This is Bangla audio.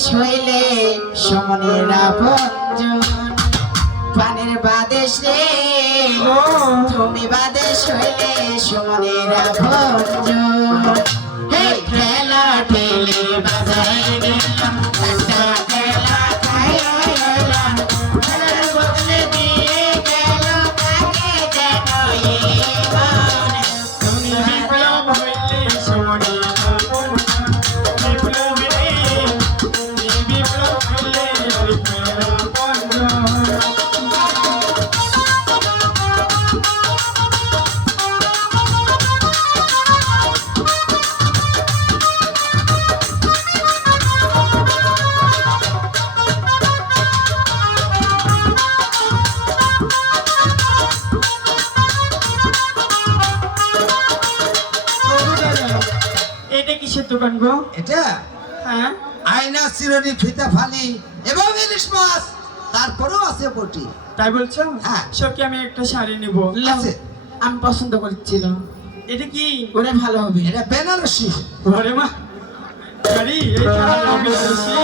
বাদেশ হইলে সমনের আপনজন পানের বাদেশ রে তুমি বাদেশ হইলে সমনের আপনজন হে ঠেলা ঠেলে বাজাই গেলাম একটা ঠেলা খাইয়া এলাম ঠেলার বদলে দিয়ে গেল কাকে দেখো এমন তুমি বিপ্লব হইলে সমনের আপনজন বিপ্লব রে বিপ্লব হইলে সমনের আপনজন এটা কিসের দোকান গো? এটা হ্যাঁ আয়না চিরুনি ফিতা ফালি এবং ইলিশ মাছ তারপরেও আছে বটি। তাই বলছো? হ্যাঁ। সবকে আমি একটা শাড়ি নেব। আছে। আমি পছন্দ করছিলাম। এটা কি? ওরে ভালো হবে। এটা বেনারসি। ওরে মা শাড়ি এই শাড়ি বেনারসি